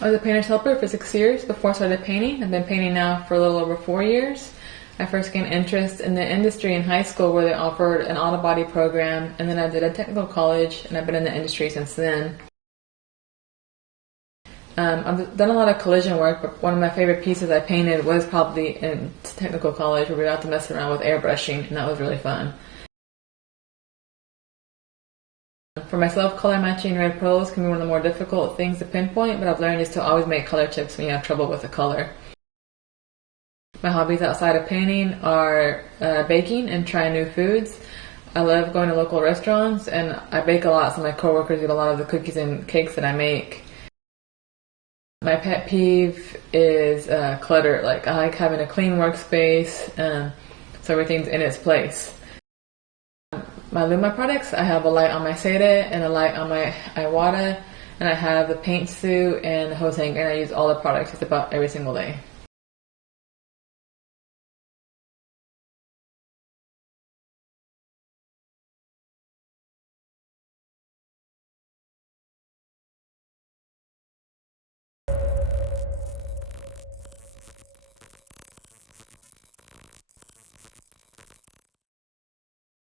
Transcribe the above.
I was a painter's helper for 6 years before I started painting. I've been painting now for a little over 4 years. I first gained interest in the industry in high school where they offered an auto body program, and then I did a technical college, and I've been in the industry since then. I've done a lot of collision work, but one of my favorite pieces I painted was probably in technical college where we got to mess around with airbrushing, and that was really fun. For myself, color matching red pearls can be one of the more difficult things to pinpoint, but I've learned is to always make color chips when you have trouble with a color. My hobbies outside of painting are baking and trying new foods. I love going to local restaurants, and I bake a lot, so my coworkers eat a lot of the cookies and cakes that I make. My pet peeve is clutter. Like, I like having a clean workspace, so everything's in its place. My Luma products, I have a light on my Sandra and a light on my Iwata, and I have the paint suit and the hose hanger, and I use all the products just about every single day.